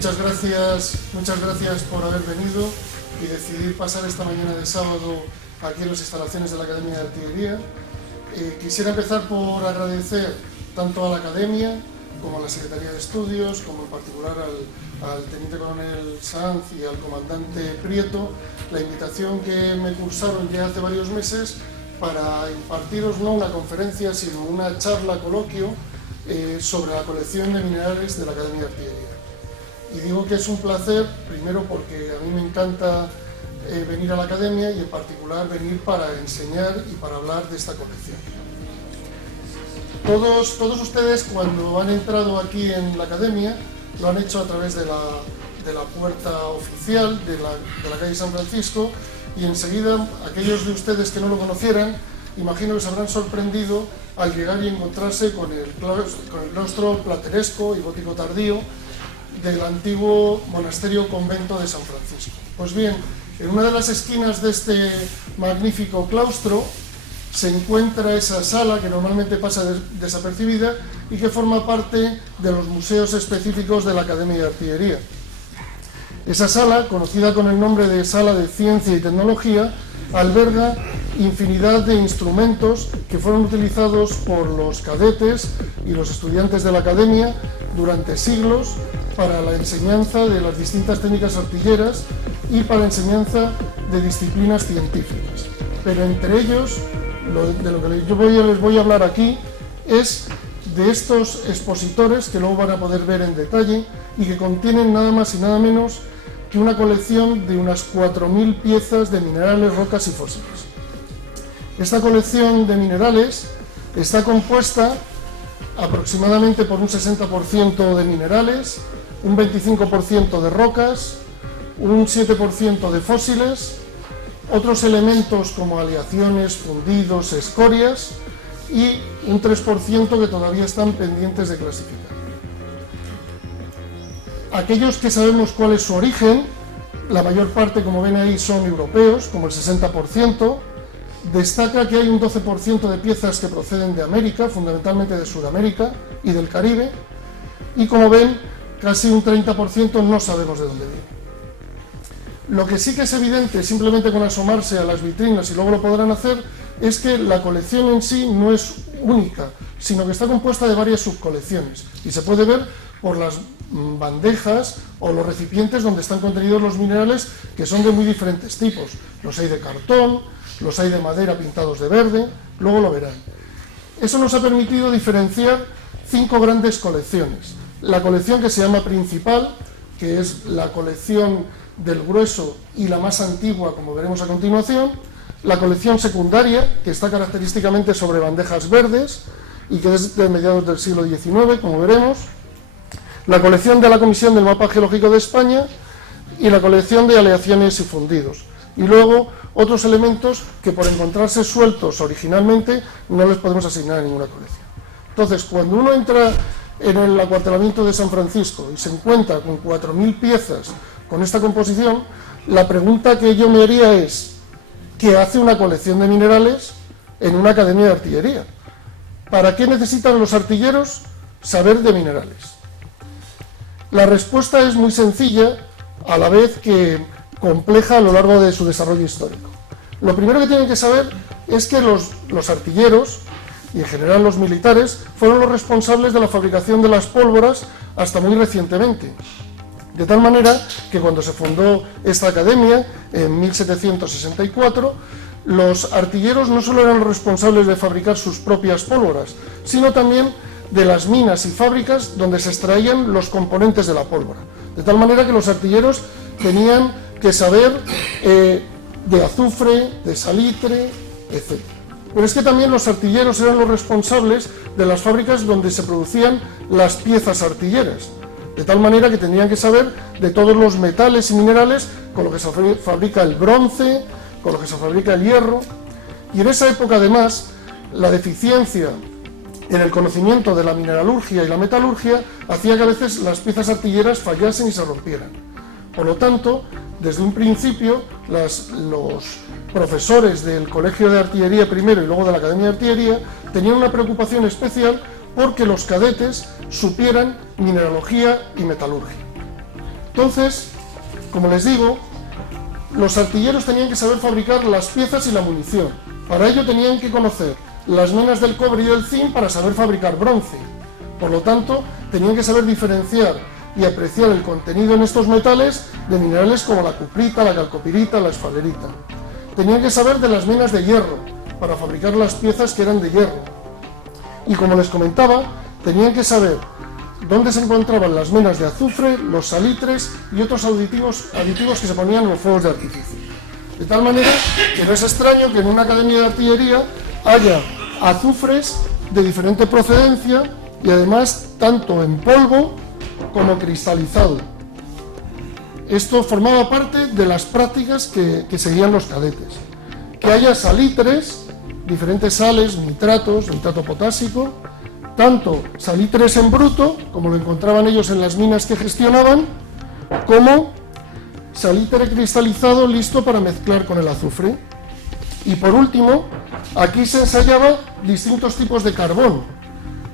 Muchas gracias por haber venido y decidir pasar esta mañana de sábado aquí en las instalaciones de la Academia de Artillería. Quisiera empezar por agradecer tanto a la Academia como a la Secretaría de Estudios, como en particular al Teniente Coronel Sanz y al Comandante Prieto, la invitación que me cursaron ya hace varios meses para impartiros no una conferencia, sino una charla coloquio sobre la colección de minerales de la Academia de Artillería. Y digo que es un placer, primero porque a mí me encanta venir a la Academia y en particular venir para enseñar y para hablar de esta colección. Todos ustedes, cuando han entrado aquí en la Academia, lo han hecho a través de la puerta oficial de la calle San Francisco, y enseguida aquellos de ustedes que no lo conocieran, imagino que se habrán sorprendido al llegar y encontrarse con el claustro plateresco y gótico tardío del antiguo monasterio convento de San Francisco. Pues bien, en una de las esquinas de este magnífico claustro se encuentra esa sala que normalmente pasa desapercibida y que forma parte de los museos específicos de la Academia de Artillería. Esa sala, conocida con el nombre de Sala de Ciencia y Tecnología, alberga infinidad de instrumentos que fueron utilizados por los cadetes y los estudiantes de la Academia durante siglos para la enseñanza de las distintas técnicas artilleras y para la enseñanza de disciplinas científicas. Pero entre ellos, de lo que yo les voy a hablar aquí es de estos expositores que luego van a poder ver en detalle y que contienen nada más y nada menos que una colección de unas 4.000 piezas de minerales, rocas y fósiles. Esta colección de minerales está compuesta aproximadamente por un 60% de minerales, un 25% de rocas, un 7% de fósiles, otros elementos como aleaciones, fundidos, escorias y un 3% que todavía están pendientes de clasificar. Aquellos que sabemos cuál es su origen, la mayor parte, como ven ahí, son europeos, como el 60%. Destaca que hay un 12% de piezas que proceden de América, fundamentalmente de Sudamérica y del Caribe, y como ven, casi un 30% no sabemos de dónde viene. Lo que sí que es evidente, simplemente con asomarse a las vitrinas, y luego lo podrán hacer, es que la colección en sí no es única, sino que está compuesta de varias subcolecciones, y se puede ver por las bandejas o los recipientes donde están contenidos los minerales, que son de muy diferentes tipos. Los hay de cartón, los hay de madera pintados de verde, luego lo verán. Eso nos ha permitido diferenciar 5 grandes colecciones. La colección que se llama principal, que es la colección del grueso y la más antigua, como veremos a continuación. La colección secundaria, que está característicamente sobre bandejas verdes y que es de mediados del siglo XIX, como veremos. La colección de la Comisión del Mapa Geológico de España y la colección de aleaciones y fundidos. Y luego otros elementos que, por encontrarse sueltos originalmente, no les podemos asignar a ninguna colección. Entonces, cuando uno entra en el acuartelamiento de San Francisco y se encuentra con 4.000 piezas con esta composición, la pregunta que yo me haría es: ¿qué hace una colección de minerales en una academia de artillería? ¿Para qué necesitan los artilleros saber de minerales? La respuesta es muy sencilla, a la vez que compleja a lo largo de su desarrollo histórico. Lo primero que tienen que saber es que los artilleros, y en general los militares, fueron los responsables de la fabricación de las pólvoras hasta muy recientemente. De tal manera que cuando se fundó esta academia, en 1764, los artilleros no solo eran los responsables de fabricar sus propias pólvoras, sino también de las minas y fábricas donde se extraían los componentes de la pólvora. De tal manera que los artilleros tenían que saber de azufre, de salitre, etc. Pero es que también los artilleros eran los responsables de las fábricas donde se producían las piezas artilleras. De tal manera que tenían que saber de todos los metales y minerales con los que se fabrica el bronce, con los que se fabrica el hierro. Y en esa época, además, la deficiencia en el conocimiento de la mineralurgia y la metalurgia hacía que a veces las piezas artilleras fallasen y se rompieran. Por lo tanto, desde un principio, los profesores del Colegio de Artillería primero y luego de la Academia de Artillería tenían una preocupación especial porque los cadetes supieran mineralogía y metalurgia. Entonces, como les digo, los artilleros tenían que saber fabricar las piezas y la munición. Para ello tenían que conocer las minas del cobre y del zinc para saber fabricar bronce. Por lo tanto, tenían que saber diferenciar y apreciar el contenido en estos metales de minerales como la cuprita, la calcopirita, la esfalerita. Tenían que saber de las minas de hierro para fabricar las piezas que eran de hierro. Y como les comentaba, tenían que saber dónde se encontraban las minas de azufre, los salitres y otros aditivos que se ponían en los fuegos de artificio. De tal manera que no es extraño que en una academia de artillería haya azufres de diferente procedencia y además tanto en polvo como cristalizado. Esto formaba parte de las prácticas que seguían los cadetes. Que haya salitres, diferentes sales, nitratos, nitrato potásico, tanto salitres en bruto, como lo encontraban ellos en las minas que gestionaban, como salitre cristalizado listo para mezclar con el azufre. Y por último, aquí se ensayaba distintos tipos de carbón.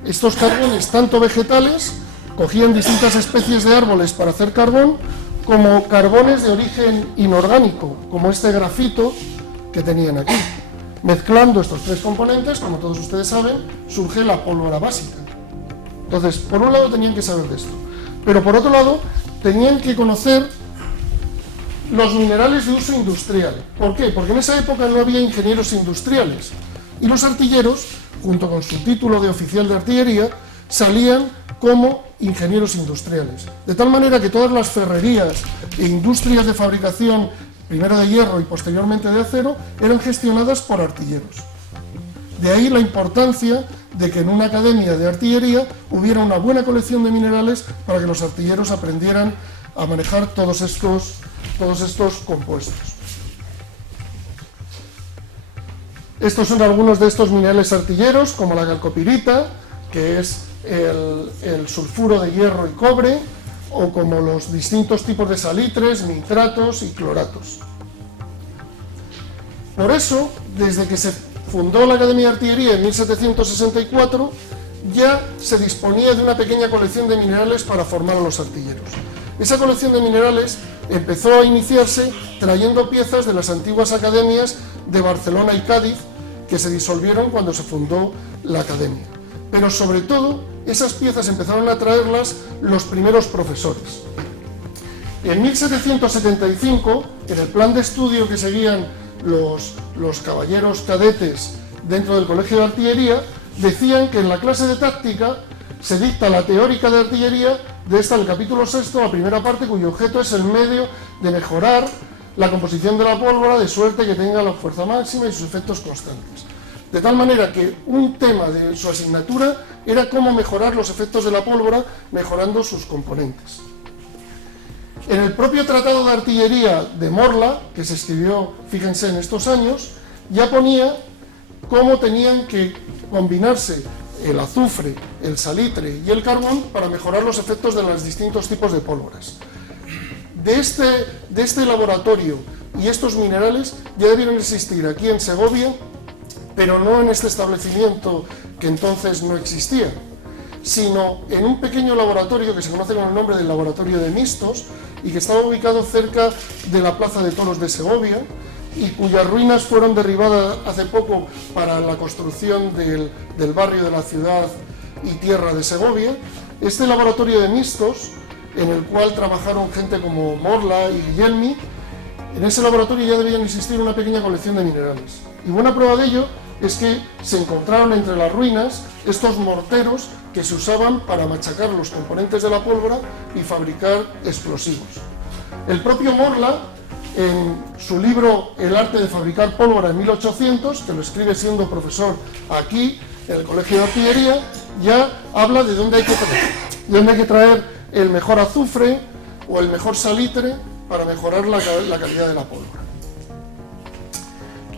Estos carbones, tanto vegetales, cogían distintas especies de árboles para hacer carbón, como carbones de origen inorgánico, como este grafito que tenían aquí. Mezclando estos tres componentes, como todos ustedes saben, surge la pólvora básica. Entonces, por un lado tenían que saber de esto, pero por otro lado tenían que conocer los minerales de uso industrial. ¿Por qué? Porque en esa época no había ingenieros industriales y los artilleros, junto con su título de oficial de artillería, salían como ingenieros industriales. De tal manera que todas las ferrerías e industrias de fabricación, primero de hierro y posteriormente de acero, eran gestionadas por artilleros. De ahí la importancia de que en una academia de artillería hubiera una buena colección de minerales para que los artilleros aprendieran a manejar todos estos compuestos. Estos son algunos de estos minerales artilleros, como la calcopirita, que es el sulfuro de hierro y cobre, o como los distintos tipos de salitres, nitratos y cloratos. Por eso, desde que se fundó la Academia de Artillería en 1764, ya se disponía de una pequeña colección de minerales para formar a los artilleros. Esa colección de minerales empezó a iniciarse trayendo piezas de las antiguas academias de Barcelona y Cádiz, que se disolvieron cuando se fundó la academia. Pero sobre todo, esas piezas empezaron a traerlas los primeros profesores. En 1775, en el plan de estudio que seguían los caballeros cadetes dentro del Colegio de Artillería, decían que en la clase de táctica se dicta la teórica de artillería, de esta el capítulo 6, la primera parte, cuyo objeto es el medio de mejorar la composición de la pólvora de suerte que tenga la fuerza máxima y sus efectos constantes. De tal manera que un tema de su asignatura era cómo mejorar los efectos de la pólvora mejorando sus componentes. En el propio Tratado de Artillería de Morla, que se escribió, fíjense, en estos años, ya ponía cómo tenían que combinarse el azufre, el salitre y el carbón para mejorar los efectos de los distintos tipos de pólvoras. De este laboratorio y estos minerales ya debieron existir aquí en Segovia, pero no en este establecimiento que entonces no existía, sino en un pequeño laboratorio que se conoce con el nombre del Laboratorio de Mistos y que estaba ubicado cerca de la Plaza de Toros de Segovia y cuyas ruinas fueron derribadas hace poco para la construcción del barrio de la ciudad y tierra de Segovia. Este Laboratorio de Mistos, en el cual trabajaron gente como Morla y Guillermi, en ese laboratorio ya debían existir una pequeña colección de minerales. Y buena prueba de ello es que se encontraron entre las ruinas estos morteros que se usaban para machacar los componentes de la pólvora y fabricar explosivos. El propio Morla, en su libro El arte de fabricar pólvora en 1800, que lo escribe siendo profesor aquí, en el Colegio de Artillería, ya habla de dónde hay que traer el mejor azufre o el mejor salitre para mejorar la calidad de la pólvora.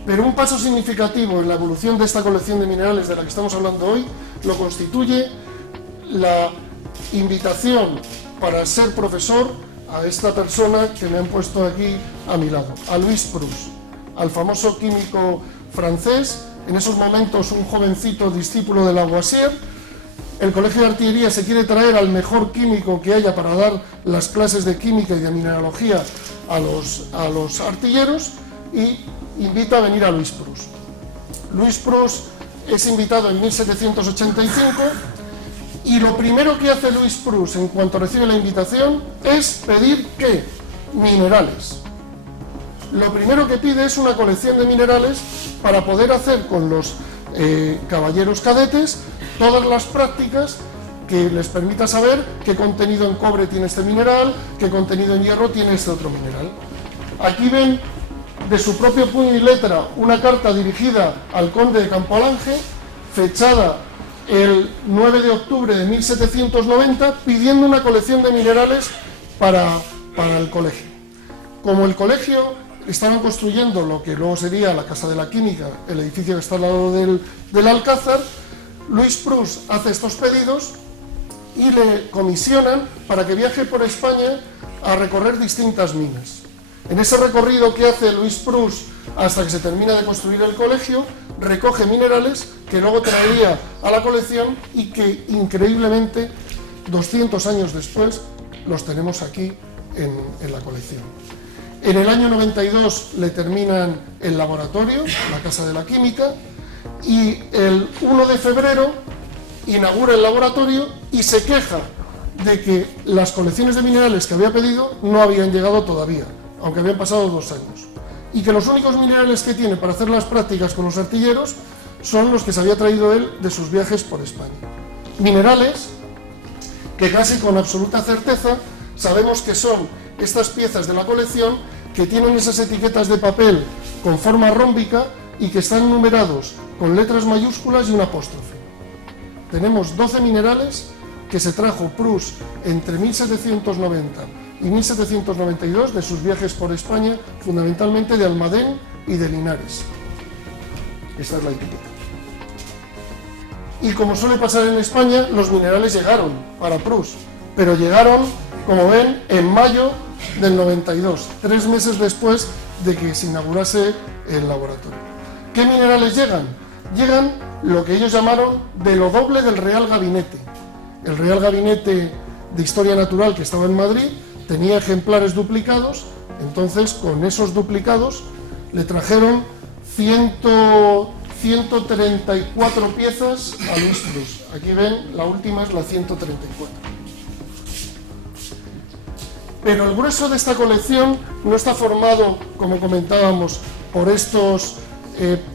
Pero un paso significativo en la evolución de esta colección de minerales de la que estamos hablando hoy lo constituye la invitación para ser profesor a esta persona que me han puesto aquí a mi lado, a Louis Proust, al famoso químico francés, en esos momentos un jovencito discípulo de Lavoisier, el Colegio de Artillería se quiere traer al mejor químico que haya para dar las clases de química y de mineralogía a los artilleros y invita a venir a Louis Proust. Louis Proust es invitado en 1785 y lo primero que hace Louis Proust en cuanto recibe la invitación es pedir ¿qué? Minerales. Lo primero que pide es una colección de minerales para poder hacer con los caballeros cadetes todas las prácticas que les permita saber qué contenido en cobre tiene este mineral, qué contenido en hierro tiene este otro mineral. Aquí ven de su propio puño y letra una carta dirigida al conde de Campoalange, fechada el 9 de octubre de 1790, pidiendo una colección de minerales para el colegio. Como el colegio estaban construyendo lo que luego sería la Casa de la Química, el edificio que está al lado del Alcázar, Louis Proust hace estos pedidos y le comisionan para que viaje por España a recorrer distintas minas. En ese recorrido que hace Louis Proust hasta que se termina de construir el colegio, recoge minerales que luego traería a la colección y que increíblemente 200 años después los tenemos aquí en la colección. En el año 92 le terminan el laboratorio, la Casa de la Química, y el 1 de febrero inaugura el laboratorio y se queja de que las colecciones de minerales que había pedido no habían llegado todavía, aunque habían pasado 2 años, y que los únicos minerales que tiene para hacer las prácticas con los artilleros son los que se había traído él de sus viajes por España. Minerales que casi con absoluta certeza sabemos que son estas piezas de la colección que tienen esas etiquetas de papel con forma rómbica y que están numerados con letras mayúsculas y un apóstrofe. Tenemos 12 minerales que se trajo Proust entre 1790 y 1792 de sus viajes por España, fundamentalmente de Almadén y de Linares. Esta es la etiqueta. Y como suele pasar en España, los minerales llegaron para Proust, pero llegaron, como ven, en mayo del 92, 3 meses después de que se inaugurase el laboratorio. ¿Qué minerales llegan? Llegan lo que ellos llamaron de lo doble del Real Gabinete. El Real Gabinete de Historia Natural que estaba en Madrid tenía ejemplares duplicados, entonces con esos duplicados le trajeron 134 piezas a Louis Proust. Aquí ven, la última es la 134. Pero el grueso de esta colección no está formado, como comentábamos, por estos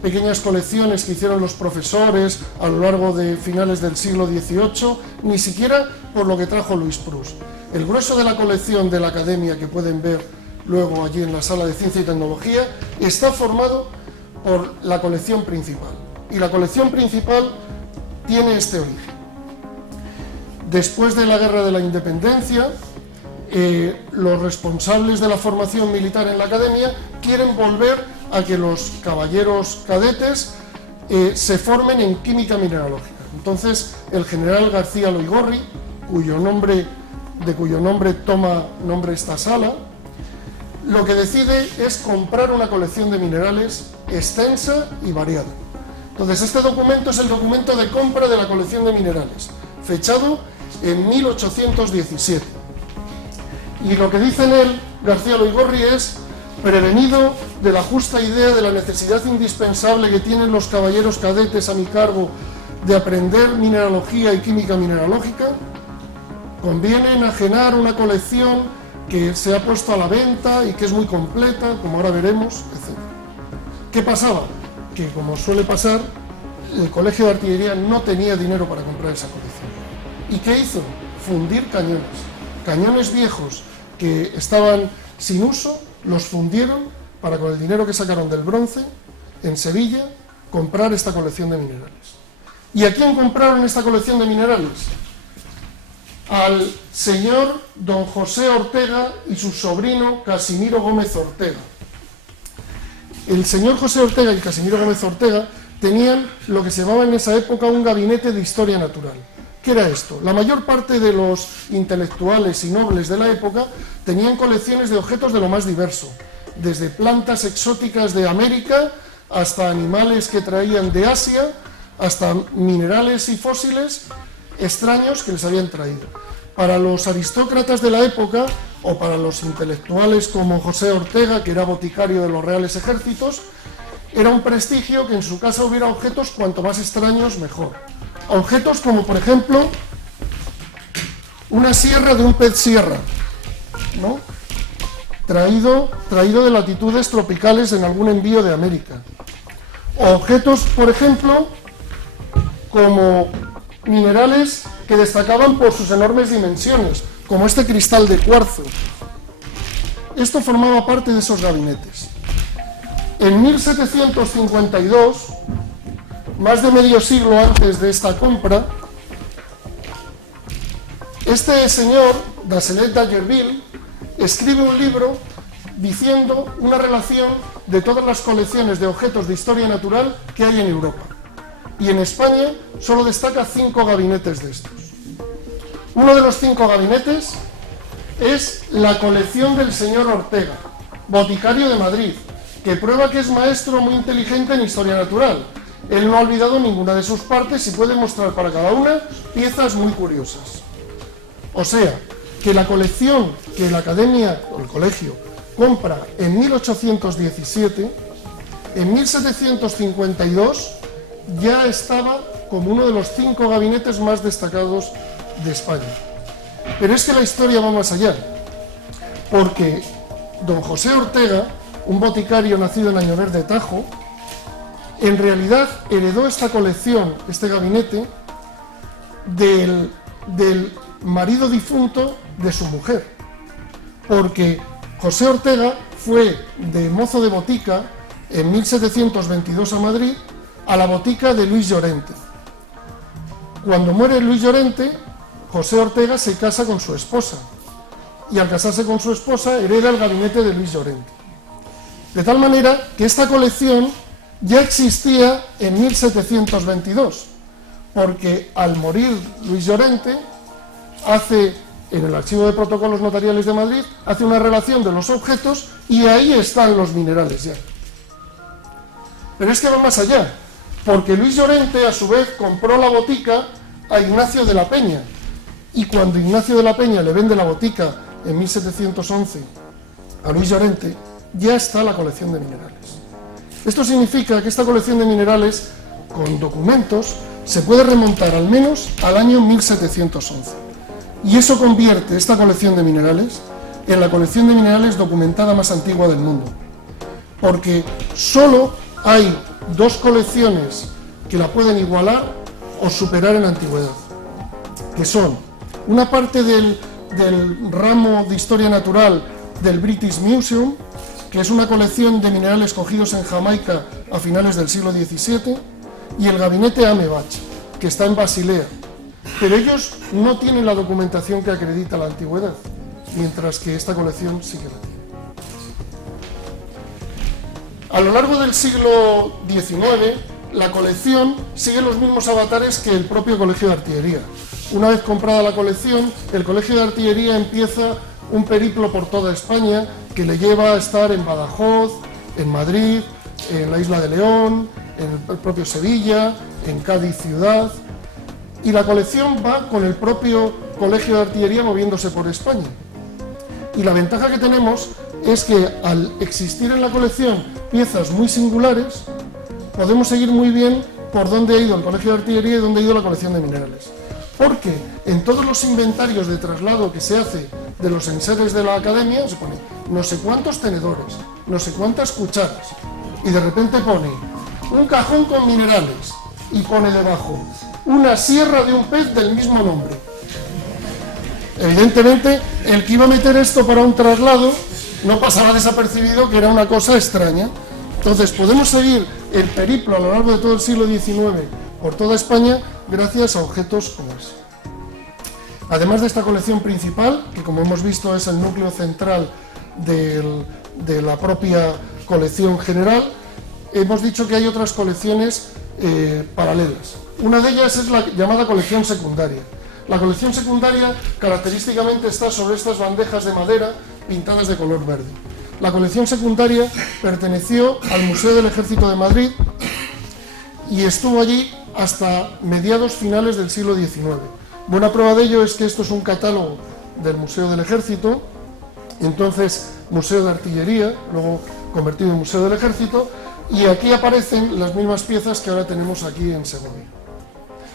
pequeñas colecciones que hicieron los profesores a lo largo de finales del siglo XVIII, ni siquiera por lo que trajo Louis Proust. El grueso de la colección de la Academia, que pueden ver luego allí en la sala de Ciencia y Tecnología, está formado por la colección principal. Y la colección principal tiene este origen. Después de la Guerra de la Independencia, los responsables de la formación militar en la Academia quieren volver a que los caballeros cadetes se formen en química mineralógica. Entonces, el general García Loigorri, de cuyo nombre toma nombre esta sala, lo que decide es comprar una colección de minerales extensa y variada. Entonces, este documento es el documento de compra de la colección de minerales, fechado en 1817. Y lo que dice en él García Loigorri es: prevenido de la justa idea de la necesidad indispensable que tienen los caballeros cadetes a mi cargo de aprender mineralogía y química mineralógica, conviene enajenar una colección que se ha puesto a la venta y que es muy completa, como ahora veremos, etc. ¿Qué pasaba? Que, como suele pasar, el Colegio de Artillería no tenía dinero para comprar esa colección. ¿Y qué hizo? Fundir cañones viejos que estaban sin uso, los fundieron para, con el dinero que sacaron del bronce, en Sevilla, comprar esta colección de minerales. ¿Y a quién compraron esta colección de minerales? Al señor don José Ortega y su sobrino Casimiro Gómez Ortega. El señor José Ortega y Casimiro Gómez Ortega tenían lo que se llamaba en esa época un gabinete de historia natural. ¿Qué era esto? La mayor parte de los intelectuales y nobles de la época tenían colecciones de objetos de lo más diverso, desde plantas exóticas de América hasta animales que traían de Asia, hasta minerales y fósiles extraños que les habían traído. Para los aristócratas de la época, o para los intelectuales como José Ortega, que era boticario de los Reales Ejércitos, era un prestigio que en su casa hubiera objetos cuanto más extraños mejor. Objetos como, por ejemplo, una sierra de un pez sierra, ¿no? Traído de latitudes tropicales en algún envío de América. O objetos, por ejemplo, como minerales que destacaban por sus enormes dimensiones, como este cristal de cuarzo. Esto formaba parte de esos gabinetes. En 1752, más de medio siglo antes de esta compra, este señor, Dasselet d'Agerville, escribe un libro diciendo una relación de todas las colecciones de objetos de historia natural que hay en Europa. Y en España solo destaca 5 gabinetes de estos. Uno de los 5 gabinetes es la colección del señor Ortega, boticario de Madrid, que prueba que es maestro muy inteligente en historia natural. Él no ha olvidado ninguna de sus partes y puede mostrar para cada una piezas muy curiosas. O sea, que la colección que la Academia o el Colegio compra en 1817, en 1752 ya estaba como uno de los 5 gabinetes más destacados de España. Pero es que la historia va más allá, porque don José Ortega, un boticario nacido en Añover de Tajo, en realidad heredó esta colección, este gabinete, del marido difunto de su mujer, porque José Ortega fue de mozo de botica en 1722 a Madrid, a la botica de Luis Llorente. Cuando muere Luis Llorente, José Ortega se casa con su esposa, y al casarse con su esposa hereda el gabinete de Luis Llorente. De tal manera que esta colección ya existía en 1722, porque al morir Luis Llorente, hace, en el Archivo de Protocolos Notariales de Madrid, hace una relación de los objetos y ahí están los minerales ya. Pero es que va más allá, porque Luis Llorente a su vez compró la botica a Ignacio de la Peña, y cuando Ignacio de la Peña le vende la botica en 1711 a Luis Llorente, ya está la colección de minerales. Esto significa que esta colección de minerales, con documentos, se puede remontar al menos al año 1711. Y eso convierte esta colección de minerales en la colección de minerales documentada más antigua del mundo. Porque solo hay 2 colecciones que la pueden igualar o superar en antigüedad, que son una parte del ramo de historia natural del British Museum, que es una colección de minerales cogidos en Jamaica a finales del siglo XVII, y el gabinete Amebach, que está en Basilea. Pero ellos no tienen la documentación que acredita la antigüedad, mientras que esta colección sí que la tiene. A lo largo del siglo XIX, la colección sigue los mismos avatares que el propio Colegio de Artillería. Una vez comprada la colección, el Colegio de Artillería empieza un periplo por toda España que le lleva a estar en Badajoz, en Madrid, en la Isla de León, en el propio Sevilla, en Cádiz ciudad. Y la colección va con el propio Colegio de Artillería moviéndose por España. Y la ventaja que tenemos es que al existir en la colección piezas muy singulares, podemos seguir muy bien por dónde ha ido el Colegio de Artillería y dónde ha ido la colección de minerales. Porque en todos los inventarios de traslado que se hace de los enseres de la Academia, se pone no sé cuántos tenedores, no sé cuántas cucharas, y de repente pone un cajón con minerales, y pone debajo una sierra de un pez del mismo nombre. Evidentemente, el que iba a meter esto para un traslado no pasaba desapercibido que era una cosa extraña. Entonces, podemos seguir el periplo a lo largo de todo el siglo XIX por toda España gracias a objetos como ese. Además de esta colección principal, que como hemos visto es el núcleo central de la propia colección general, hemos dicho que hay otras colecciones paralelas. Una de ellas es la llamada colección secundaria. La colección secundaria característicamente está sobre estas bandejas de madera pintadas de color verde. La colección secundaria perteneció al Museo del Ejército de Madrid y estuvo allí hasta mediados finales del siglo XIX. Buena prueba de ello es que esto es un catálogo del Museo del Ejército, entonces Museo de Artillería, luego convertido en Museo del Ejército, y aquí aparecen las mismas piezas que ahora tenemos aquí en Segovia.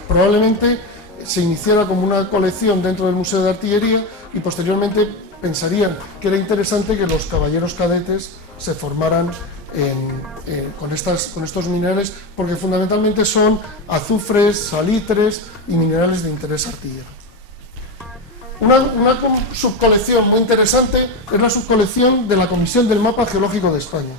Probablemente se iniciara como una colección dentro del Museo de Artillería y posteriormente pensarían que era interesante que los caballeros cadetes se formaran con estos minerales, porque fundamentalmente son azufres, salitres y minerales de interés artillero. Una subcolección muy interesante es la subcolección de la Comisión del Mapa Geológico de España.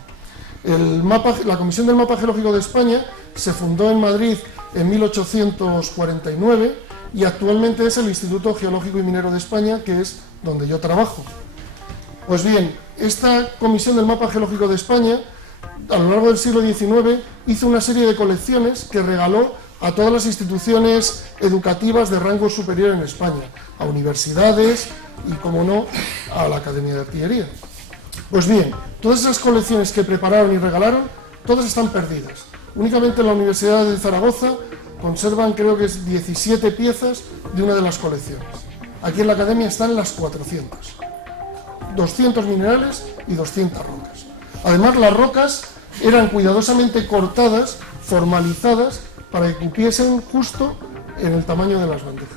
La Comisión del Mapa Geológico de España se fundó en Madrid en 1849 y actualmente es el Instituto Geológico y Minero de España, que es donde yo trabajo. Pues bien, esta Comisión del Mapa Geológico de España, a lo largo del siglo XIX, hizo una serie de colecciones que regaló a todas las instituciones educativas de rango superior en España, a universidades y, como no, a la Academia de Artillería. Pues bien, todas esas colecciones que prepararon y regalaron, todas están perdidas. Únicamente la Universidad de Zaragoza conservan, creo que es 17 piezas de una de las colecciones. Aquí en la Academia están las 400. 200 minerales y 200 rocas. Además, las rocas eran cuidadosamente cortadas, formalizadas, para que cupiesen justo en el tamaño de las bandejas.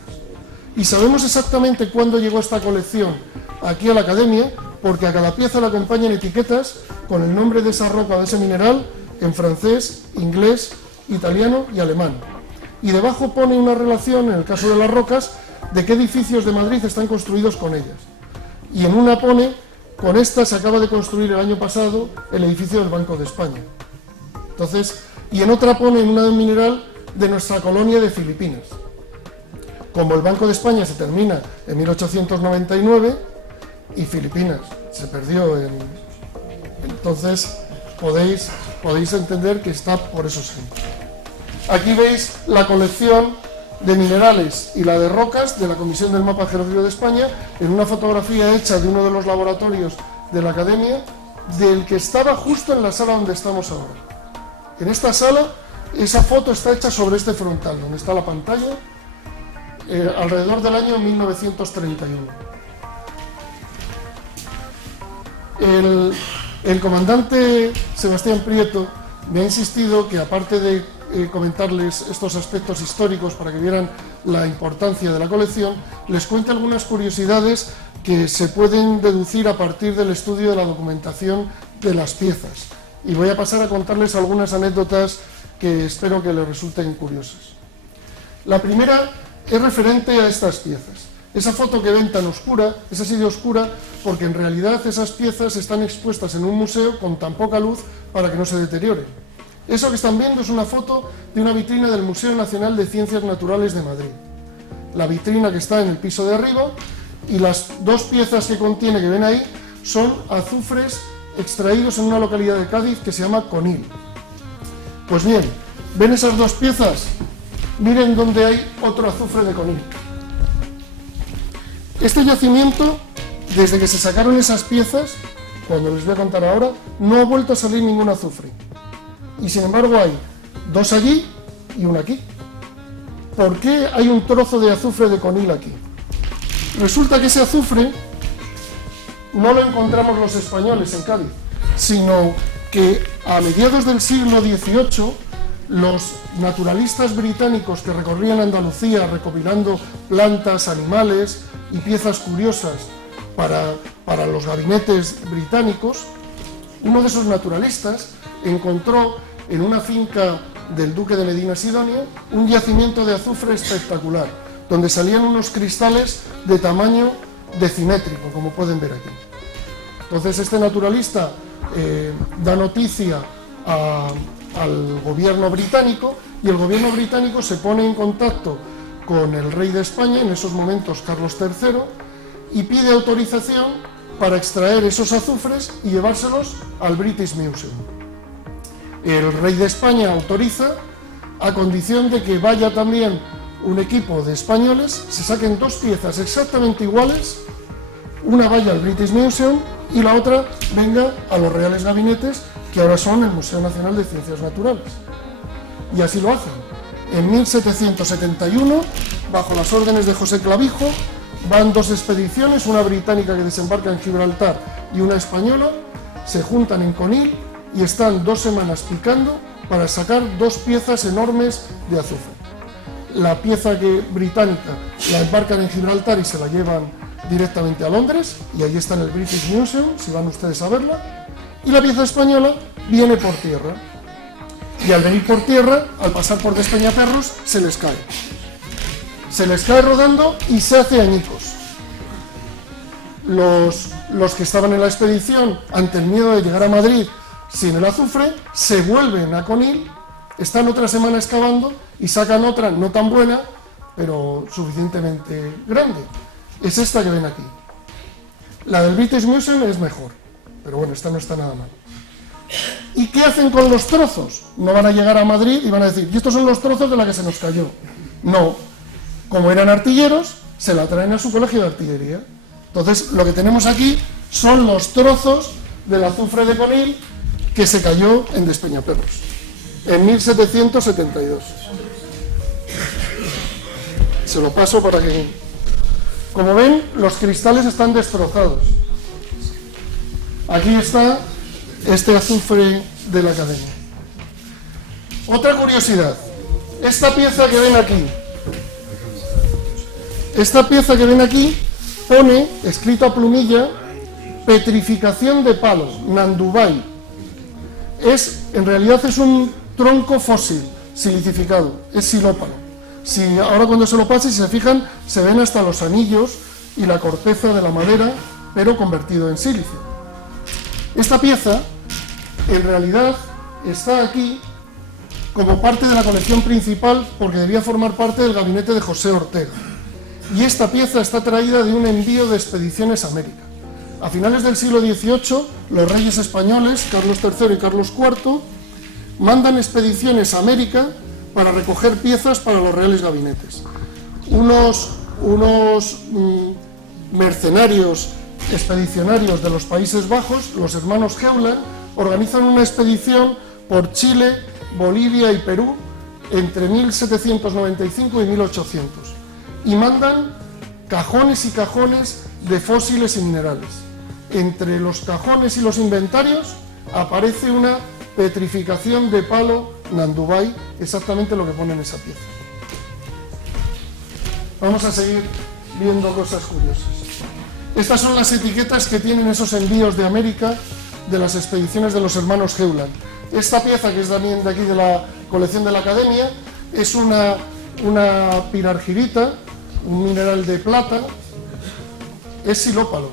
Y sabemos exactamente cuándo llegó esta colección aquí a la Academia, porque a cada pieza le acompañan etiquetas con el nombre de esa roca o de ese mineral en francés, inglés, italiano y alemán. Y debajo pone una relación, en el caso de las rocas, de qué edificios de Madrid están construidos con ellas. Y en una pone, con esta se acaba de construir el año pasado el edificio del Banco de España. Entonces, y en otra pone en una mineral de nuestra colonia de Filipinas. Como el Banco de España se termina en 1899 y Filipinas se perdió entonces podéis entender que está por esos ejemplos. Aquí veis la colección de minerales y la de rocas de la Comisión del Mapa Geológico de España en una fotografía hecha de uno de los laboratorios de la Academia, del que estaba justo en la sala donde estamos ahora. En esta sala, esa foto está hecha sobre este frontal, donde está la pantalla, alrededor del año 1931. El comandante Sebastián Prieto me ha insistido que, aparte de comentarles estos aspectos históricos para que vieran la importancia de la colección, les cuente algunas curiosidades que se pueden deducir a partir del estudio de la documentación de las piezas. Y voy a pasar a contarles algunas anécdotas que espero que les resulten curiosas. La primera es referente a estas piezas. Esa foto que ven tan oscura es así de oscura porque en realidad esas piezas están expuestas en un museo con tan poca luz para que no se deterioren. Eso que están viendo es una foto de una vitrina del Museo Nacional de Ciencias Naturales de Madrid. La vitrina que está en el piso de arriba y las dos piezas que contiene, que ven ahí, son azufres extraídos en una localidad de Cádiz que se llama Conil. Pues bien, ¿ven esas dos piezas? Miren dónde hay otro azufre de Conil. Este yacimiento, desde que se sacaron esas piezas, cuando les voy a contar ahora, no ha vuelto a salir ningún azufre. Y sin embargo hay dos allí y uno aquí. ¿Por qué hay un trozo de azufre de Conil aquí? Resulta que ese azufre no lo encontramos los españoles en Cádiz, sino que a mediados del siglo XVIII los naturalistas británicos que recorrían Andalucía recopilando plantas, animales y piezas curiosas para los gabinetes británicos, uno de esos naturalistas encontró en una finca del duque de Medina Sidonia un yacimiento de azufre espectacular, donde salían unos cristales de tamaño decimétrico, como pueden ver aquí. Entonces este naturalista da noticia al gobierno británico y el gobierno británico se pone en contacto con el rey de España, en esos momentos Carlos III, y pide autorización para extraer esos azufres y llevárselos al British Museum. El rey de España autoriza a condición de que vaya también un equipo de españoles, se saquen dos piezas exactamente iguales, una vaya al British Museum y la otra venga a los Reales Gabinetes, que ahora son el Museo Nacional de Ciencias Naturales. Y así lo hacen. En 1771 bajo las órdenes de José Clavijo, van 2 expediciones, una británica que desembarca en Gibraltar y una española, se juntan en Conil y están 2 semanas picando para sacar 2 piezas enormes de azufre. La pieza británica la embarcan en Gibraltar y se la llevan directamente a Londres, y ahí está en el British Museum, si van ustedes a verla, y la pieza española viene por tierra, y al venir por tierra, al pasar por Despeñaperros, se les cae rodando y se hace añicos. Los que estaban en la expedición, ante el miedo de llegar a Madrid sin el azufre, se vuelven a Conil, están otra semana excavando y sacan otra no tan buena, pero suficientemente grande. Es esta que ven aquí. La del British Museum es mejor, pero bueno, esta no está nada mal. ¿Y qué hacen con los trozos? No van a llegar a Madrid y van a decir, y estos son los trozos de la que se nos cayó. No, como eran artilleros, se la traen a su colegio de artillería. Entonces, lo que tenemos aquí son los trozos del azufre de Conil que se cayó en Despeñaperros, en 1772. Se lo paso para que... Como ven, los cristales están destrozados. Aquí está este azufre de la academia. Otra curiosidad, esta pieza que ven aquí, pone, escrito a plumilla, petrificación de palo, Nandubai. En realidad es un tronco fósil, silicificado, es silópalo. Ahora cuando se lo pase, si se fijan, se ven hasta los anillos y la corteza de la madera, pero convertido en sílice. Esta pieza, en realidad, está aquí como parte de la colección principal porque debía formar parte del gabinete de José Ortega. Y esta pieza está traída de un envío de expediciones a América. A finales del siglo XVIII, los reyes españoles, Carlos III y Carlos IV, mandan expediciones a América para recoger piezas para los reales gabinetes. Unos mercenarios expedicionarios de los Países Bajos, los hermanos Heuland, organizan una expedición por Chile, Bolivia y Perú entre 1795 y 1800 y mandan cajones y cajones de fósiles y minerales. Entre los cajones y los inventarios aparece una petrificación de palo Nandubai, exactamente lo que pone en esa pieza. Vamos a seguir viendo cosas curiosas. Estas son las etiquetas que tienen esos envíos de América de las expediciones de los hermanos Heuland. Esta pieza, que es también de aquí de la colección de la Academia, es una pirargirita, un mineral de plata, es silópalo,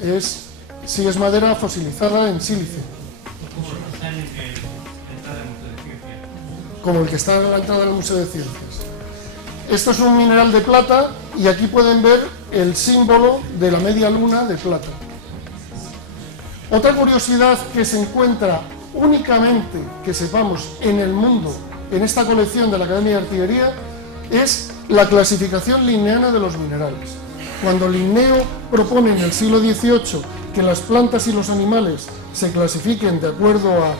es madera fosilizada en sílice. Como el que está en la entrada del Museo de Ciencias. Esto es un mineral de plata y aquí pueden ver el símbolo de la media luna de plata. Otra curiosidad que se encuentra únicamente, que sepamos, en el mundo, en esta colección de la Academia de Artillería, es la clasificación linneana de los minerales. Cuando Linneo propone en el siglo XVIII que las plantas y los animales se clasifiquen de acuerdo a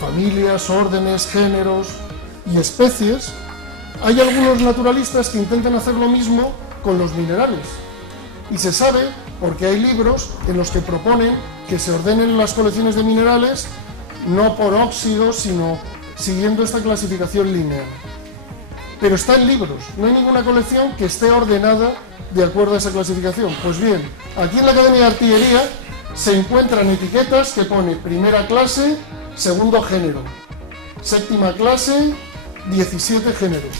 familias, órdenes, géneros y especies, hay algunos naturalistas que intentan hacer lo mismo con los minerales. Y se sabe porque hay libros en los que proponen que se ordenen las colecciones de minerales no por óxidos, sino siguiendo esta clasificación lineal. Pero está en libros, no hay ninguna colección que esté ordenada de acuerdo a esa clasificación. Pues bien, aquí en la Academia de Artillería se encuentran etiquetas que pone primera clase, segundo género, séptima clase, 17 géneros,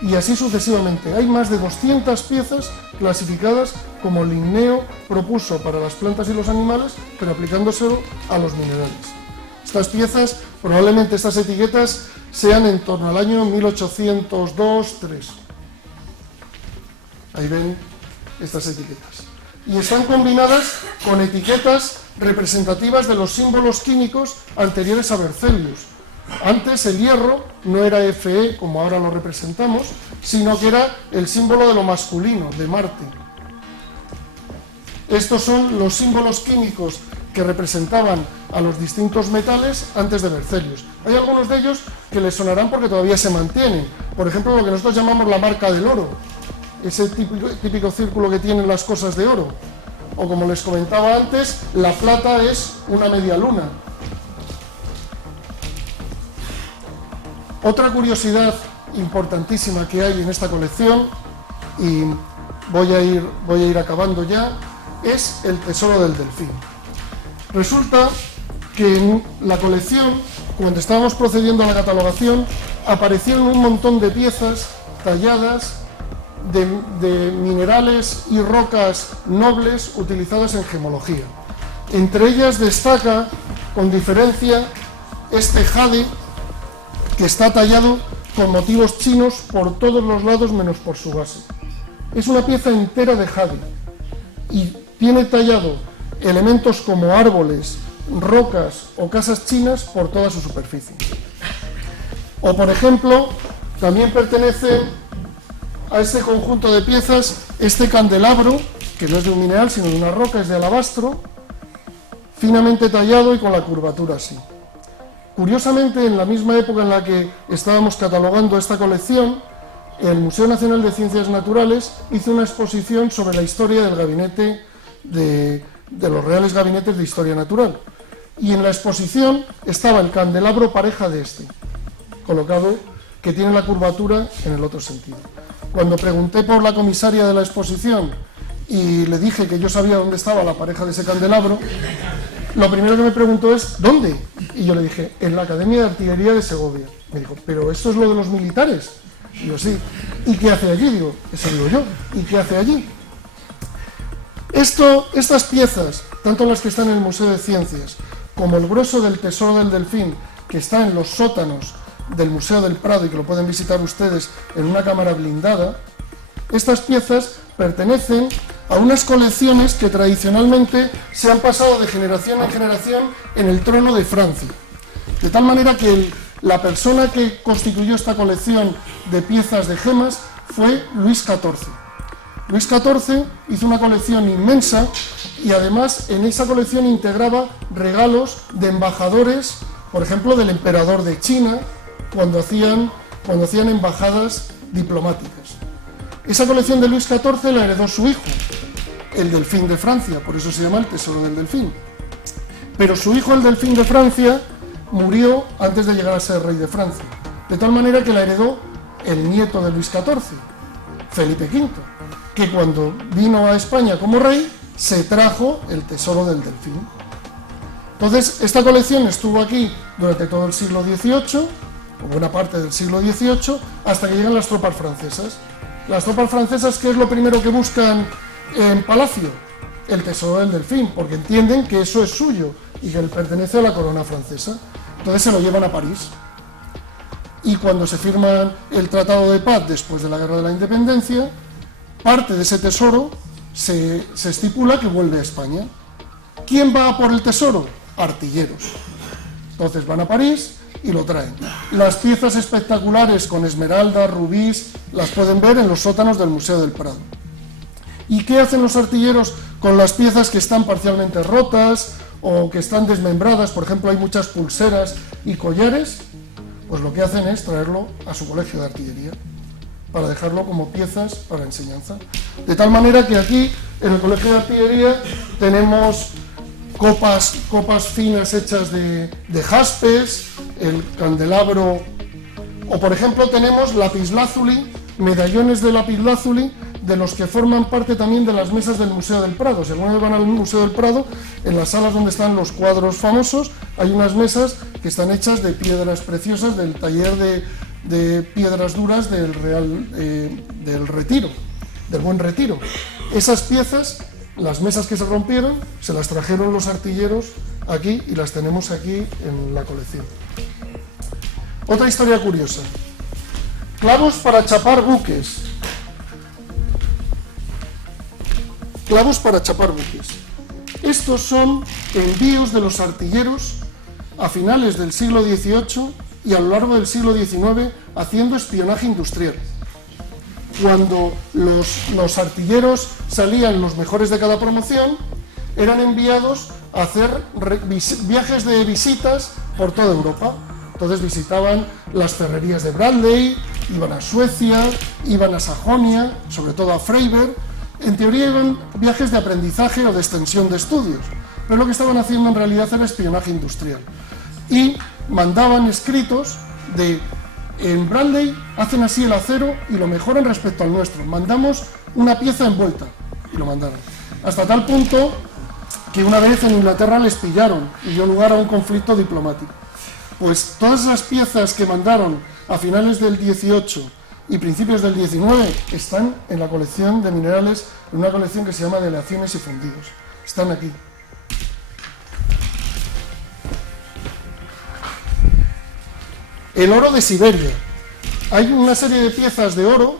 y así sucesivamente. Hay más de 200 piezas clasificadas como Linneo propuso para las plantas y los animales, pero aplicándoselo a los minerales. Estas piezas, probablemente estas etiquetas, sean en torno al año 1802-3. Ahí ven estas etiquetas. Y están combinadas con etiquetas representativas de los símbolos químicos anteriores a Berzelius. Antes el hierro no era Fe, como ahora lo representamos, sino que era el símbolo de lo masculino, de Marte. Estos son los símbolos químicos que representaban a los distintos metales antes de Berzelius. Hay algunos de ellos que les sonarán porque todavía se mantienen. por ejemplo, lo que nosotros llamamos la marca del oro, ese típico círculo que tienen las cosas de oro. O como les comentaba antes, la plata es una media luna. Otra curiosidad importantísima que hay en esta colección, y voy a ir acabando ya, es el tesoro del delfín. Resulta que en la colección, cuando estábamos procediendo a la catalogación, aparecieron un montón de piezas talladas de minerales y rocas nobles utilizadas en gemología. Entre ellas destaca, con diferencia, este jade, que está tallado con motivos chinos por todos los lados menos por su base. Es una pieza entera de jade y tiene tallado elementos como árboles, rocas o casas chinas por toda su superficie. O por ejemplo, también pertenece a este conjunto de piezas este candelabro, que no es de un mineral sino de una roca, es de alabastro, finamente tallado y con la curvatura así. Curiosamente, en la misma época en la que estábamos catalogando esta colección, el Museo Nacional de Ciencias Naturales hizo una exposición sobre la historia del gabinete de los Reales Gabinetes de Historia Natural. Y en la exposición estaba el candelabro pareja de este, colocado, que tiene la curvatura en el otro sentido. Cuando pregunté por la comisaria de la exposición y le dije que yo sabía dónde estaba la pareja de ese candelabro, lo primero que me preguntó es ¿dónde? Y yo le dije, en la Academia de Artillería de Segovia. Me dijo, ¿pero esto es lo de los militares? Y yo, sí. ¿Y qué hace allí? Digo, eso digo yo. ¿Y qué hace allí? Estas piezas, tanto las que están en el Museo de Ciencias como el grueso del tesoro del delfín, que está en los sótanos del Museo del Prado y que lo pueden visitar ustedes en una cámara blindada, estas piezas pertenecen a unas colecciones que tradicionalmente se han pasado de generación en generación en el trono de Francia. De tal manera que la persona que constituyó esta colección de piezas de gemas fue Luis XIV. Luis XIV hizo una colección inmensa y además en esa colección integraba regalos de embajadores, por ejemplo, del emperador de China, cuando hacían embajadas diplomáticas. Esa colección de Luis XIV la heredó su hijo, el delfín de Francia, por eso se llama el tesoro del delfín. Pero su hijo, el delfín de Francia, murió antes de llegar a ser rey de Francia, de tal manera que la heredó el nieto de Luis XIV, Felipe V, que cuando vino a España como rey, se trajo el tesoro del delfín. Entonces, esta colección estuvo aquí durante todo el siglo XVIII, o buena parte del siglo XVIII, hasta que llegan las tropas francesas. Las tropas francesas, ¿qué es lo primero que buscan en Palacio? El tesoro del delfín, porque entienden que eso es suyo y que le pertenece a la corona francesa. Entonces se lo llevan a París. Y cuando se firma el Tratado de Paz después de la Guerra de la Independencia, parte de ese tesoro se estipula que vuelve a España. ¿Quién va a por el tesoro? Artilleros. Entonces van a París y lo traen. Las piezas espectaculares con esmeraldas, rubíes, las pueden ver en los sótanos del Museo del Prado. ¿Y qué hacen los artilleros con las piezas que están parcialmente rotas o que están desmembradas? Por ejemplo, hay muchas pulseras y collares. Pues lo que hacen es traerlo a su colegio de artillería para dejarlo como piezas para enseñanza. De tal manera que aquí, en el colegio de artillería, tenemos copas finas hechas de jaspes, el candelabro, o por ejemplo tenemos lapislázuli, medallones de lapislázuli, de los que forman parte también de las mesas del Museo del Prado. Si alguna vez van al Museo del Prado, en las salas donde están los cuadros famosos, hay unas mesas que están hechas de piedras preciosas del taller de piedras duras del Retiro, del Buen Retiro. Esas piezas, las mesas que se rompieron, se las trajeron los artilleros aquí y las tenemos aquí en la colección. Otra historia curiosa. Clavos para chapar buques. Clavos para chapar buques. Estos son envíos de los artilleros a finales del siglo XVIII y a lo largo del siglo XIX haciendo espionaje industrial. Cuando los artilleros salían los mejores de cada promoción, eran enviados a hacer viajes de visitas por toda Europa. Entonces visitaban las ferrerías de Bradley, iban a Suecia, iban a Sajonia, sobre todo a Freiberg. En teoría iban viajes de aprendizaje o de extensión de estudios, pero lo que estaban haciendo en realidad era espionaje industrial. Y mandaban escritos de: en Bradley hacen así el acero y lo mejoran respecto al nuestro, mandamos una pieza envuelta, y lo mandaron. Hasta tal punto que una vez en Inglaterra les pillaron y dio lugar a un conflicto diplomático. Pues todas las piezas que mandaron a finales del 18 y principios del 19 están en la colección de minerales, en una colección que se llama de aleaciones y fundidos. Están aquí. El oro de Siberia. Hay una serie de piezas de oro,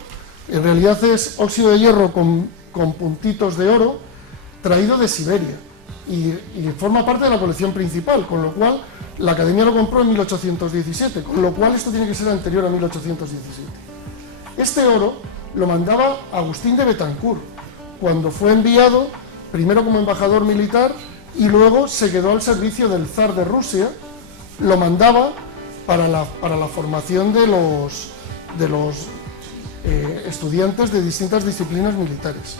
en realidad es óxido de hierro con puntitos de oro, traído de Siberia. Y forma parte de la colección principal, con lo cual la Academia lo compró en 1817, con lo cual esto tiene que ser anterior a 1817. Este oro lo mandaba Agustín de Betancourt, cuando fue enviado primero como embajador militar y luego se quedó al servicio del zar de Rusia. Lo mandaba para la formación de los estudiantes de distintas disciplinas militares.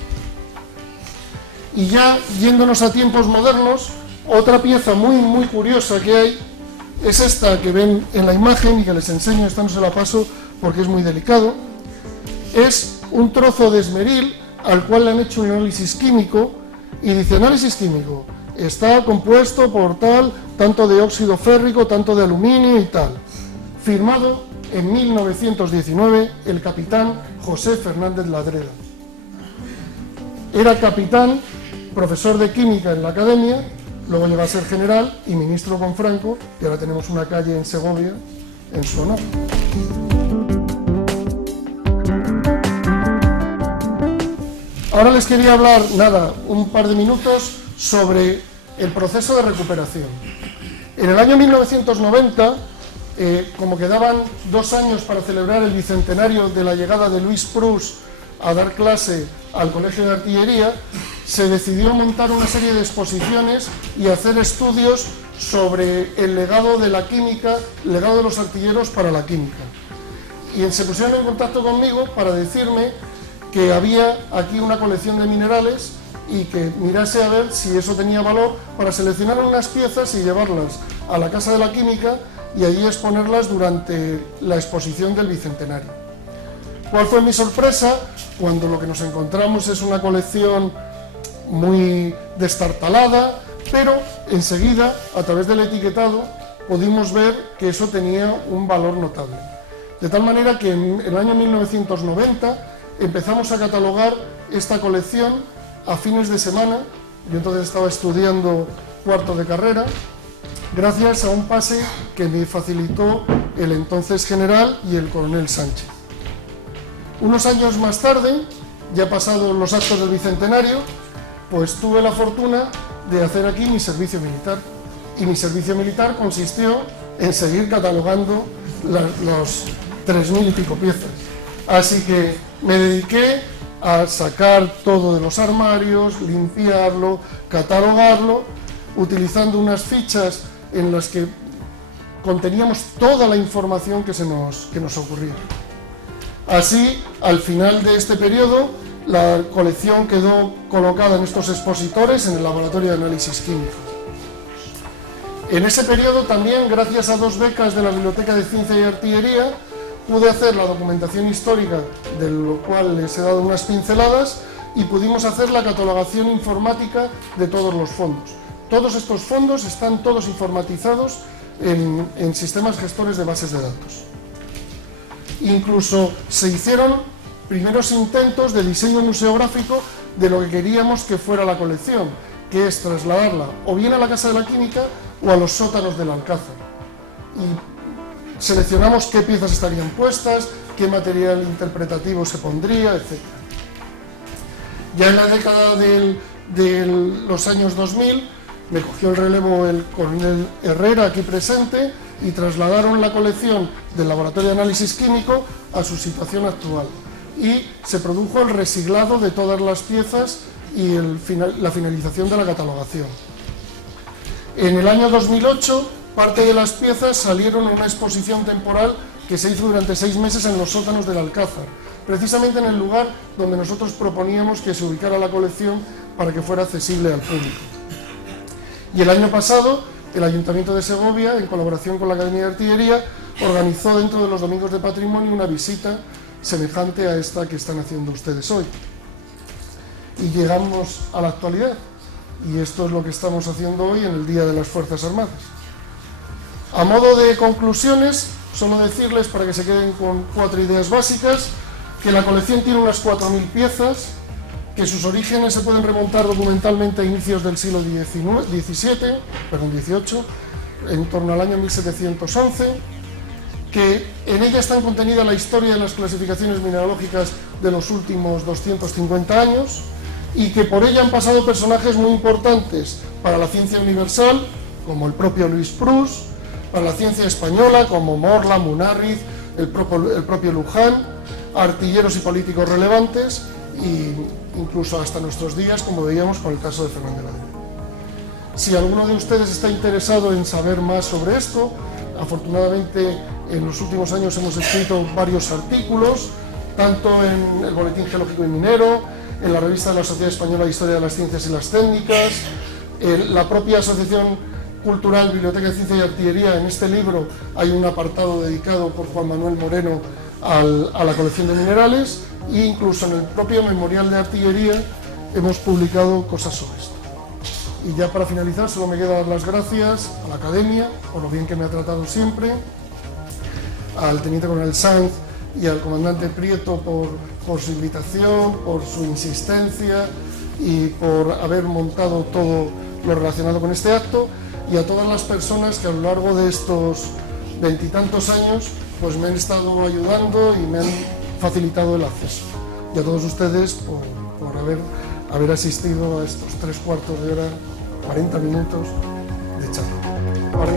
Y ya yéndonos a tiempos modernos, otra pieza muy curiosa que hay es esta que ven en la imagen y que les enseño. Esta no se la paso porque es muy delicado. Es un trozo de esmeril al cual le han hecho un análisis químico y dice: análisis químico, está compuesto por tanto de óxido férrico, tanto de aluminio y tal. Firmado en 1919 el capitán José Fernández Ladreda. Era capitán, profesor de química en la academia, luego llegó a ser general y ministro con Franco, y ahora tenemos una calle en Segovia en su honor. Ahora les quería hablar, un par de minutos sobre el proceso de recuperación. En el año 1990, como quedaban 2 años para celebrar el bicentenario de la llegada de Louis Proust a dar clase al Colegio de Artillería, se decidió montar una serie de exposiciones y hacer estudios sobre el legado de la química, el legado de los artilleros para la química. Y se pusieron en contacto conmigo para decirme que había aquí una colección de minerales y que mirase a ver si eso tenía valor para seleccionar unas piezas y llevarlas a la Casa de la Química y allí exponerlas durante la exposición del Bicentenario. ¿Cuál fue mi sorpresa? Cuando lo que nos encontramos es una colección muy destartalada, pero enseguida, a través del etiquetado, pudimos ver que eso tenía un valor notable. De tal manera que en el año 1990 empezamos a catalogar esta colección a fines de semana. Yo entonces estaba estudiando cuarto de carrera, gracias a un pase que me facilitó el entonces general y el coronel Sánchez. Unos años más tarde, ya pasados los actos del Bicentenario, pues tuve la fortuna de hacer aquí mi servicio militar. Y mi servicio militar consistió en seguir catalogando los 3.000 y pico piezas. Así que me dediqué a sacar todo de los armarios, limpiarlo, catalogarlo, utilizando unas fichas en las que conteníamos toda la información que nos ocurría. Así, al final de este periodo, la colección quedó colocada en estos expositores en el Laboratorio de Análisis Químico. En ese periodo también, gracias a 2 becas de la Biblioteca de Ciencia y Artillería, pude hacer la documentación histórica, de lo cual les he dado unas pinceladas, y pudimos hacer la catalogación informática de todos los fondos. Todos estos fondos están todos informatizados en sistemas gestores de bases de datos. Incluso se hicieron primeros intentos de diseño museográfico de lo que queríamos que fuera la colección, que es trasladarla o bien a la Casa de la Química o a los sótanos del Alcázar. Y seleccionamos qué piezas estarían puestas, qué material interpretativo se pondría, etc. Ya en la década de los años 2000 me cogió el relevo el coronel Herrera, aquí presente, y trasladaron la colección del Laboratorio de Análisis Químico a su situación actual. Y se produjo el resiglado de todas las piezas y la finalización de la catalogación. En el año 2008 Parte de las piezas salieron en una exposición temporal que se hizo durante 6 meses en los sótanos del Alcázar, precisamente en el lugar donde nosotros proponíamos que se ubicara la colección para que fuera accesible al público. Y el año pasado, el Ayuntamiento de Segovia, en colaboración con la Academia de Artillería, organizó dentro de los Domingos de Patrimonio una visita semejante a esta que están haciendo ustedes hoy. Y llegamos a la actualidad, y esto es lo que estamos haciendo hoy en el Día de las Fuerzas Armadas. A modo de conclusiones, solo decirles, para que se queden con 4 ideas básicas, que la colección tiene unas 4.000 piezas, que sus orígenes se pueden remontar documentalmente a inicios del siglo XVIII, en torno al año 1711, que en ella están contenidas la historia de las clasificaciones mineralógicas de los últimos 250 años, y que por ella han pasado personajes muy importantes para la ciencia universal, como el propio Luis Prus, para la ciencia española, como Morla, Munarriz, el propio Luján, artilleros y políticos relevantes, e incluso hasta nuestros días, como veíamos con el caso de Fernández Ladrón. Si alguno de ustedes está interesado en saber más sobre esto, afortunadamente en los últimos años hemos escrito varios artículos, tanto en el Boletín Geológico y Minero, en la revista de la Sociedad Española de Historia de las Ciencias y las Técnicas, en la propia Asociación Cultural, Biblioteca de Ciencia y Artillería. En este libro hay un apartado dedicado por Juan Manuel Moreno a la colección de minerales, e incluso en el propio Memorial de Artillería hemos publicado cosas sobre esto. Y ya para finalizar, solo me queda dar las gracias a la Academia por lo bien que me ha tratado siempre, al Teniente Coronel Sanz y al Comandante Prieto por su invitación, por su insistencia y por haber montado todo lo relacionado con este acto, y a todas las personas que a lo largo de estos 20 y tantos años pues me han estado ayudando y me han facilitado el acceso. Y a todos ustedes por haber asistido a estos 3/4 de hora, 40 minutos de charla. Ahora